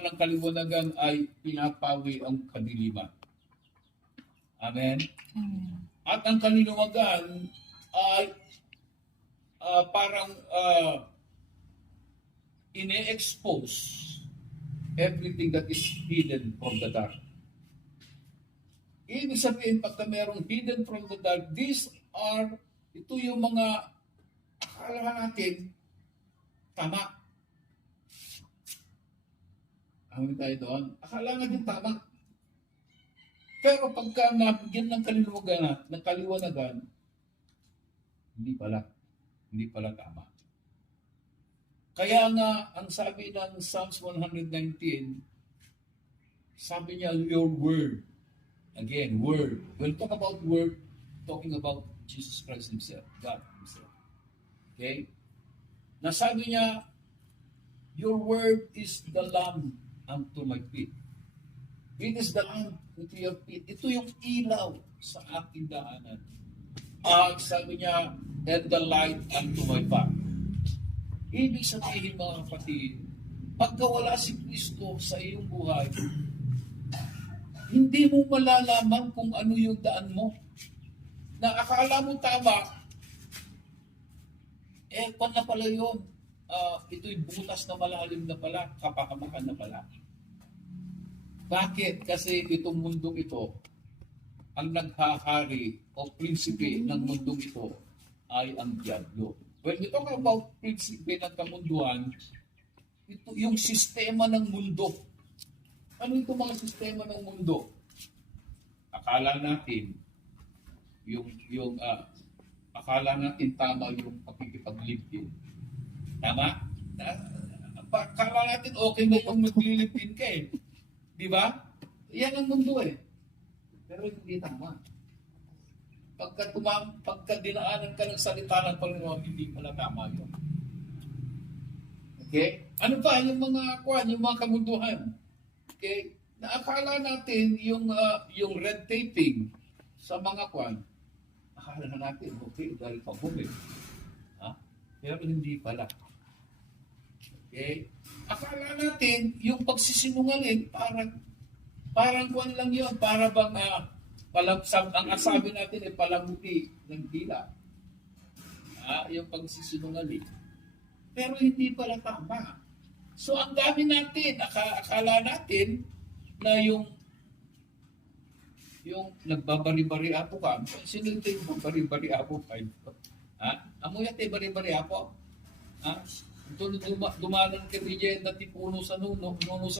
ng kaliwanagan ay pinapawi ang kadiliman. Amen? Amen. At ang kaliwanagan ay parang ine-expose everything that is hidden from the dark. Ibig sabihin, pagka merong hidden from the dark, ito yung mga akala natin tama. Amin tayo doon. Akala natin tama. Pero pagka nabigyan ng kaliwanagan, hindi pala tama. Kaya nga, ang sabi ng Psalms 119, sabi niya, your word. Again, word. When talk about word, talking about Jesus Christ Himself, God Himself. Okay? Nasabi niya, your word is the lamp unto my feet. It is the lamp unto your feet. Ito yung ilaw sa aking daanan. Sabi niya, and the light unto my path. Ibig sabihin, mga kapatid, pagka wala si Kristo sa iyong buhay, hindi mo malalaman kung ano yung daan mo. Na akala mo tama, kung na pala yun, ito'y butas na malalim na pala, kapakamakan na pala. Bakit? Kasi itong mundong ito, ang naghahari o prinsipe ng mundong ito ay ang diablo. When we talk about prinsipe ng kamunduan, ito yung sistema ng mundo. Ano ito mga sistema ng mundo? Akala natin akala natin tama yung pakikipaglibin. Tama? Akala natin okay mo kung maglilibin ka eh. Di ba? Yan ang mundo eh. Pero hindi tama. Pagka dinaanan ka ng salita ng Panginoon, hindi pala tama yun. Okay? Ano pa yung mga kamunduhan? Okay? Naakala natin yung red taping sa mga akala natin, okay, dahil pag-bumig. Pero hindi pala. Okay? Akala natin yung pagsisinungaling, parang lang yun, para bang ang asabi natin ay palamuti ng dila. Yung pagsisinungaling. Pero hindi pala tama. So ang dami natin, akala natin na yung nagbabari-bari apo ka. Sino ito yung bari-bari apo ka? Amoy ate bari-bari apo? Dumalan ka diyan na tipuno sa nuno sa